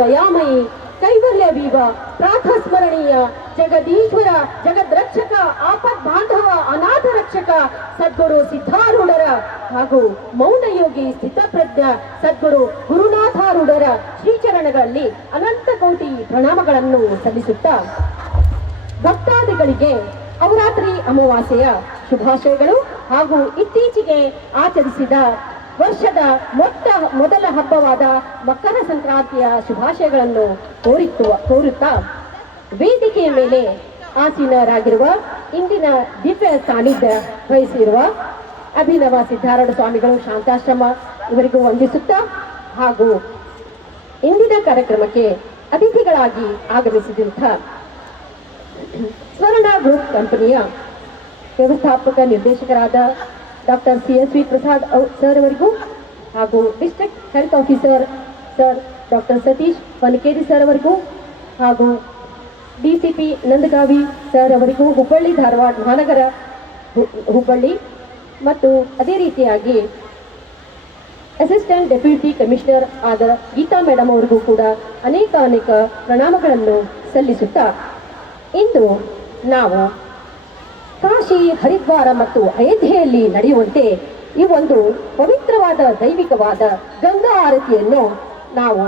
ದಯಾಮಯಿ ಕೈವಲ್ಯ view ಪ್ರಾತಸ್ಮರಣೀಯ ಜಗದೀಶ್ವರ ಜಗದ್ರಕ್ಷಕ ಆಪದ್ ಬಾಂಧವ ಅನಾಥ ರಕ್ಷಕ ಸದ್ಗುರು ಸಿದ್ಧಾರೂಢರ ಹಾಗೂ ಮೌನಯೋಗಿ ಸ್ಥಿತಪ್ರಜ್ಞ ಸದ್ಗುರು ಗುರುನಾಥಾರೂಢರ ಶ್ರೀಚರಣಗಳಲ್ಲಿ ಅನಂತ ಕೋಟಿ ಪ್ರಣಾಮಗಳನ್ನು ಸಲ್ಲಿಸುತ್ತಾ ಭಕ್ತಾದಿಗಳಿಗೆ ಅವರಾತ್ರಿ ಅಮಾವಾಸ್ಯೆಯ ಶುಭಾಶಯಗಳು ಹಾಗೂ ಇತ್ತೀಚೆಗೆ ಆಚರಿಸಿದ ವರ್ಷದ ಮೊದಲ ಹಬ್ಬವಾದ ಮಕರ ಸಂಕ್ರಾಂತಿಯ ಶುಭಾಶಯಗಳನ್ನು ಕೋರುತ್ತಾ ವೇದಿಕೆಯ ಮೇಲೆ ಆಸೀನರಾಗಿರುವ ಇಂದಿನ ದಿವ್ಯ ಸಾನ್ನಿಧ್ಯ ವಹಿಸಿರುವ ಅಭಿನವ ಸಿದ್ಧಾರೂಢ ಸ್ವಾಮಿಗಳು ಶಾಂತಾಶ್ರಮ ಇವರಿಗೂ ವಂದಿಸುತ್ತಾ ಹಾಗೂ ಇಂದಿನ ಕಾರ್ಯಕ್ರಮಕ್ಕೆ ಅತಿಥಿಗಳಾಗಿ ಆಗಮಿಸಿದಂಥ ಸ್ವರ್ಣ ಗ್ರೂಪ್ ಕಂಪನಿಯ ವ್ಯವಸ್ಥಾಪಕ ನಿರ್ದೇಶಕರಾದ ಡಾಕ್ಟರ್ CSV ಪ್ರಸಾದ್ ಸರ್ ಅವರಿಗೂ ಹಾಗೂ district health officer sir doctor Satish Vanakeri sir ಅವರಿಗೂ ಹಾಗೂ DCP ನಂದಗಾವಿ ಸರ್ ಅವರಿಗೂ ಹುಬ್ಬಳ್ಳಿ ಧಾರವಾಡ ಮಹಾನಗರ ಹುಬ್ಬಳ್ಳಿ ಮತ್ತು ಅದೇ ರೀತಿಯಾಗಿ ಅಸಿಸ್ಟೆಂಟ್ ಡೆಪ್ಯೂಟಿ ಕಮಿಷನರ್ ಆದ ಗೀತಾ ಮೇಡಮ್ ಅವರಿಗೂ ಕೂಡ ಅನೇಕ ಪ್ರಣಾಮಗಳನ್ನು ಸಲ್ಲಿಸುತ್ತಾ ಇಂದು ನಾವು ಕಾಶಿ ಹರಿದ್ವಾರ ಮತ್ತು ಅಯೋಧ್ಯೆಯಲ್ಲಿ ನಡೆಯುವಂತೆ ಈ ಒಂದು ಪವಿತ್ರವಾದ ದೈವಿಕವಾದ ಗಂಗಾ ಆರತಿಯನ್ನು ನಾವು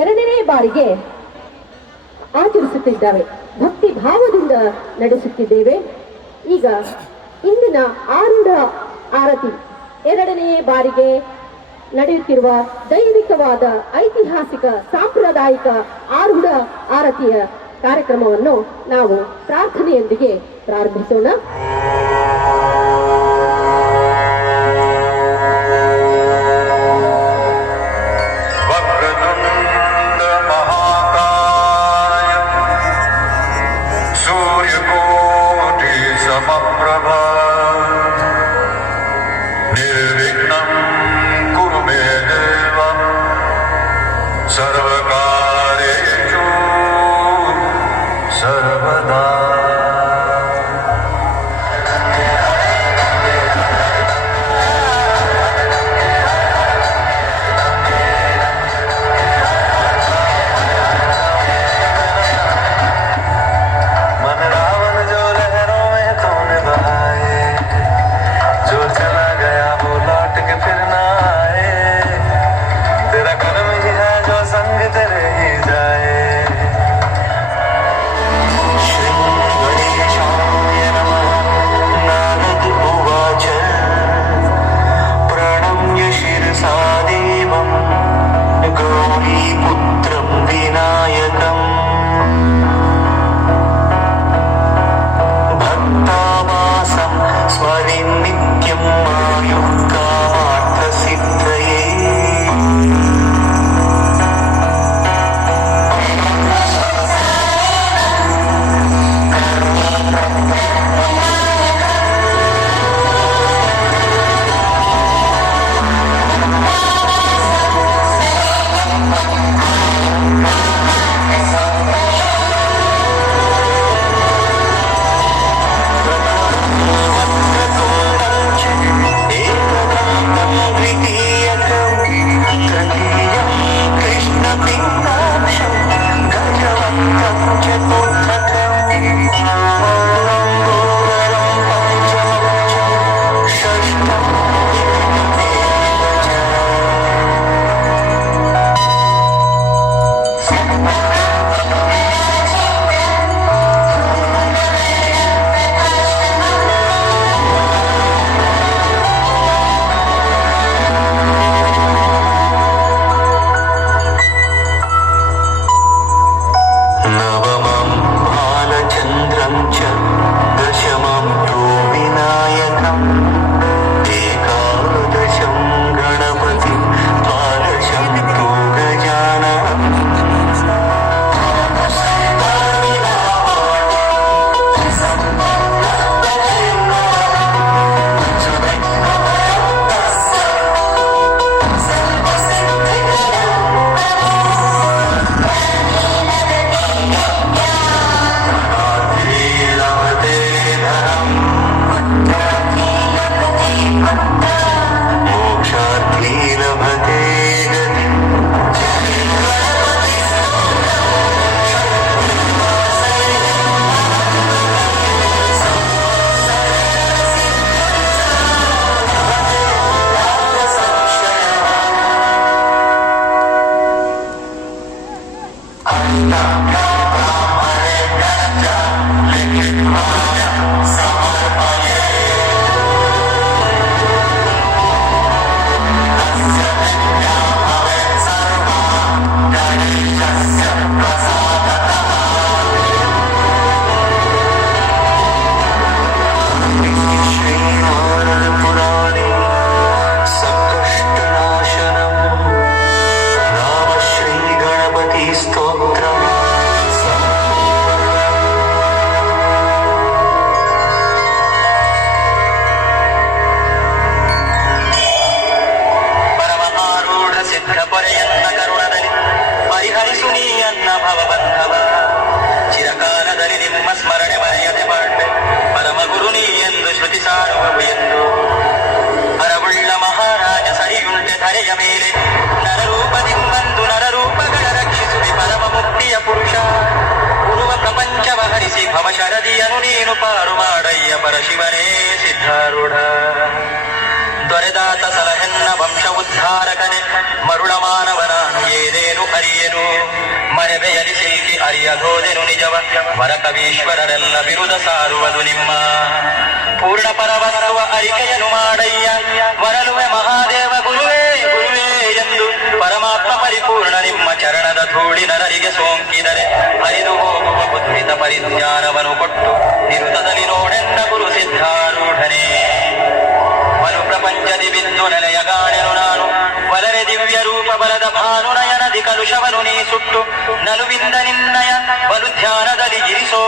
2ನೇ ಬಾರಿಗೆ ಆಚರಿಸುತ್ತಿದ್ದೇವೆ, ಭಕ್ತಿ ಭಾವದಿಂದ ನಡೆಸುತ್ತಿದ್ದೇವೆ. ಈಗ ಇಂದಿನ ಆರೂಢ ಆರತಿ 2ನೇ ಬಾರಿಗೆ ನಡೆಯುತ್ತಿರುವ ದೈವಿಕವಾದ ಐತಿಹಾಸಿಕ ಸಾಂಪ್ರದಾಯಿಕ ಆರೂಢ ಆರತಿಯ ಕಾರ್ಯಕ್ರಮವನ್ನು ನಾವು ಪ್ರಾರ್ಥನೆಯೊಂದಿಗೆ ಪ್ರಾರಂಭಿಸೋಣ. ನಿಮ್ಮ ಸ್ಮರಣೆ ಮರೆಯದೆ ಬಾಳ್ವೆ ಪರಮಗುರು ನೀ ಎಂದು ಶ್ರುತಿ ಸಾರುವವು ಎಂದು ಅರವುಳ್ಳ ಮಹಾರಾಜ ಸರಿಯುಂಟೆ ಧರೆಯ ಮೇಲೆ ನರರೂಪದಿಂಬಂದು ನರರೂಪಗಳ ರಕ್ಷಿಸುವೆ ಪರಮ ಮುಕ್ತಿಯ ಪುರುಷ ಗುರುವ ಪ್ರಪಂಚವ ಹರಿಸಿ ಭವಶರದಿಯನು ನೀನು ಪಾರು ಮಾಡಯ್ಯ ಪರಶಿವನೇ ಸಿದ್ಧಾರೂಢ ದೊರೆದಾತ ಸಲಹೆನ್ನ ವಂಶ ಉದ್ಧಾರಕನೆ ಮರುಳ ಮಾನವನ ಏನೇನು ಅರಿಯೆನು ಮರೆಬೆಯಲಿ ಸಿಲ್ಕಿ ಅರಿಯದೋದೆನು ನಿಜವ ವರಕವೀಶ್ವರರೆಲ್ಲ ಬಿರುದ ಸಾರುವುದು ನಿಮ್ಮ ಪೂರ್ಣ ಪರವಸ್ತುವ ಅರಿಕೆಯನು ಮಾಡಯ್ಯ ವರಲುವೆ ಮಹಾದೇವ ಗುರುವೇ ಗುರುವೇ ಎಂದು ಪರಮಾತ್ಮ ಪರಿಪೂರ್ಣ ನಿಮ್ಮ ಚರಣದ ಧೂಳಿ ನರರಿಗೆ ಸೋಂಕಿದರೆ ಹರಿದು ಹೋಗುವ ಬುದ್ಧಿತ ಪರಿಜ್ಞಾನವನ್ನು ಕೊಟ್ಟು ನಿರುತದಲ್ಲಿ ನೋಡೆನ್ನ ಗುರು ಸಿದ್ಧಾರೂಢನೇ ಬಲು ಪ್ರಪಂಚದಿ ಬಿದ್ದು ನೆಲೆಯಗಾಣೆನು ನಾನು ವಲರೆ ದಿವ್ಯ ರೂಪ ಬಲದ ಭಾನುನಯನದಿ ಕಲುಷವನು ನೀ ಸುಟ್ಟು ನಲುವಿಂದ ನಿನ್ನಯ ಬಲು ಧ್ಯಾನದಲ್ಲಿ ಇರಿಸೋ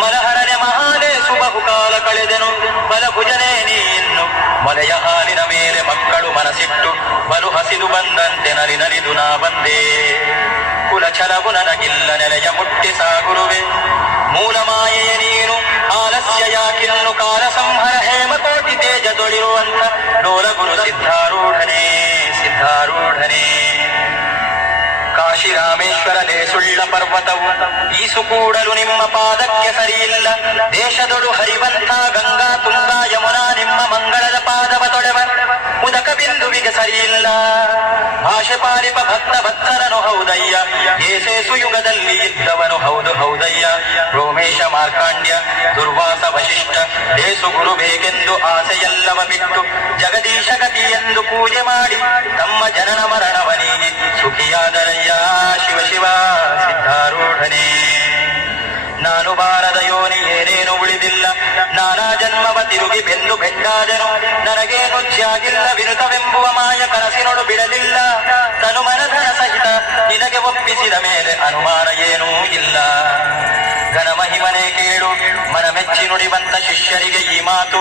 ಮಲಹರನೆ ಮಹಾದೇಸು ಬಹುಕಾಲ ಕಳೆದೆನು ಬಲಭುಜನೇ ನೀ ಇನ್ನು ಮೊಲೆಯ ಹಾಲಿನ ಮೇಲೆ ಮಕ್ಕಳು ಮನಸಿಟ್ಟು ಬಲು ಹಸಿದು ಬಂದಂತೆ ನಲಿದು ನಾ ಬಂದೆ ಕುಲಛಲವು ನನಗಿಲ್ಲ ನೆಲೆಯ ಮುಟ್ಟಿ ಸಾಗುರುವೆ ಮೂಲ ಮಾಯೆಯ ನೀನು ಆಲಸ್ಯ ಯಾಕಿನ್ನು ಕಾಲ ಸಂಹರ ಹೇಮಕೋಟಿ ತೇಜ ತೊಳಿರುವಂತ ಡೋಲ ಗುರು ಸಿದ್ಧಾರೂಢನೇ ಸಿದ್ಧಾರೂಢನೇ ಕಾಶಿ ರಾಮೇಶ್ವರ ಲೇಸುಳ್ಳ ಪರ್ವತವು ಈಸು ಕೂಡಲು ನಿಮ್ಮ ಪಾದಕ್ಕೆ ಸರಿಯಿಲ್ಲ ದೇಶದೊಳು ಹರಿವಂತ ಗಂಗಾ ತುಂಗಾ ಯಮುನಾ ನಿಮ್ಮ ಮಂಗಳದ ಪಾದವ ತೊಡೆವ ಉದಕ ಬಿಂದುವಿಗೆ ಸರಿಯಿಲ್ಲ ಭಾಷೆ ಪಾಲಿಪ ಭಕ್ತ ಭಕ್ತರನು ಹೌದಯ್ಯ ಏಸೇಸು ಯುಗದಲ್ಲಿ ಇದ್ದವನು ಹೌದು ಹೌದಯ್ಯ ರೋಮೇಶ ಮಾರ್ಕಾಂಡ್ಯ ದುರ್ವಾಸ ವಶಿಷ್ಠ ದೇಸು ಗುರು ಬೇಕೆಂದು ಆಸೆಯಲ್ಲವ ಬಿಟ್ಟು ಜಗದೀಶ ಗತಿ ಎಂದು ಪೂಜೆ ಮಾಡಿ ತಮ್ಮ ಜನನ ಮರಣವನೀಗಿ ಸುಖಿಯಾದರಯ್ಯ ಶಿವ ಶಿವ ಸಿದ್ಧಾರೂಢನೇ ನಾನು ಬಾರದ ಯೋನಿ ಏನೇನು ಉಳಿದಿಲ್ಲ ನಾನಾ ಜನ್ಮವ ತಿರುಗಿ ಬೆಂದು ಬೆಂಡಾದೆನು ನನಗೇನು ಜ್ಯಾಗಿಲ್ಲ ವಿನುತವೆಂಬುವ ಮಾಯ ಕನಸಿನೊಡು ಬಿಡಲಿಲ್ಲ ತನು ಮನಧನ ಸಹಿತ ನಿನಗೆ ಒಪ್ಪಿಸಿದ ಮೇಲೆ ಅನುಮಾನ ಏನೂ ಇಲ್ಲ ಘನಮಹಿಮನೆ ಕೇಳು ಮನ ಮೆಚ್ಚಿ ನುಡಿವಂತ ಶಿಷ್ಯರಿಗೆ ಈ ಮಾತು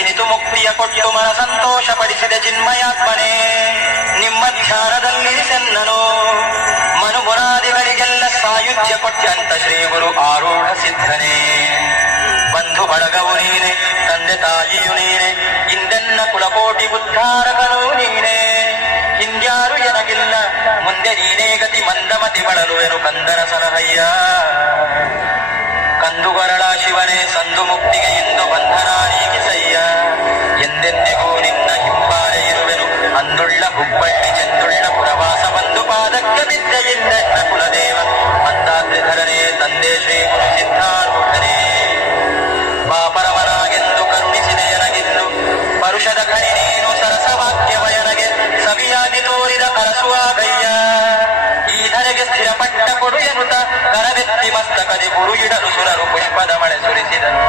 ಇನಿತು ಮುಕ್ತಿಯ ಕೊಟ್ಟು ಮನ ಸಂತೋಷ ಪಡಿಸಿದ ಚಿನ್ಮಯಾತ್ಮನೇ ನಿಮ್ಮ ಧ್ಯಾನದಲ್ಲಿರಿಸೆನ್ನನು ಮನು ಮುರಾದಿಗಳಿಗೆಲ್ಲ ಸಾಯುಜ್ಯ ಕೊಟ್ಟಂತ ಶ್ರೀ ಗುರು ಆರೂಢ ಸಿದ್ಧನೇ ಬಂಧು ಬಳಗವು ನೀನೆ ತಂದೆ ತಾಯಿಯು ನೀನೆ ಇಂದೆನ್ನ ಕುಲಕೋಟಿ ಉದ್ಧಾರಕನು ನೀನೆ ಹಿಂದ್ಯಾರು ಎನಗಿಲ್ಲ ಮುಂದೆ ನೀನೇ ಗತಿ ಮಂದಮತಿ ಬಳಲುವೆನು ಕಂದನ ಸಲಹಯ್ಯ ಕಂದುಗೊರಳ ಶಿವನೇ ಸಂದು ಮುಕ್ತಿಗೆ ಎಂದು ಬಂಧನ ನೀಗಿಸಯ್ಯ ಎಂದೆಂದಿಗೂ ನಿನ್ನ ಹಿಂಬಾಲೆ ಇರುವೆನು ಅಂದುಳ್ಳ ಹುಬ್ಬಳ್ಳಿ ಚೆಂದುಳ್ಳ ಪುರವಾಸ ಬಂದು ಪಾದಕ್ಕೆ ಬಿದ್ದೆಯಿಂದ ಕುಲದೇವ ಮಂದಾದ್ರಿಧರನೇ ತಂದೆ ಶ್ರೀ ಗುರು ಸಿದ್ಧಾರೂಢನೇ ಬಾಪರವನಾಗೆಂದು ಕರುಣಿಸಿದೆ ಎನಗಿದ್ದು ಪರುಷದ ಖನಿ ನೀನು ಸರಸವಾಕ್ಯವಯನಗೆ ಸವಿಯಾಗಿ ತೋರಿದ ಅರಸುವಾಗಯ್ಯ ಈ ಧರೆಗೆ ಸ್ಥಿರಪಟ್ಟ ಕೊಡು ಎನ್ನುತ್ತ ಕರವೆತ್ತಿ ಮಸ್ತಕದಿ ಗುರು ಇಡಲು ಸುರರು ಪುಷ್ಪದ ಮಳೆ ಸುರಿಸಿದನು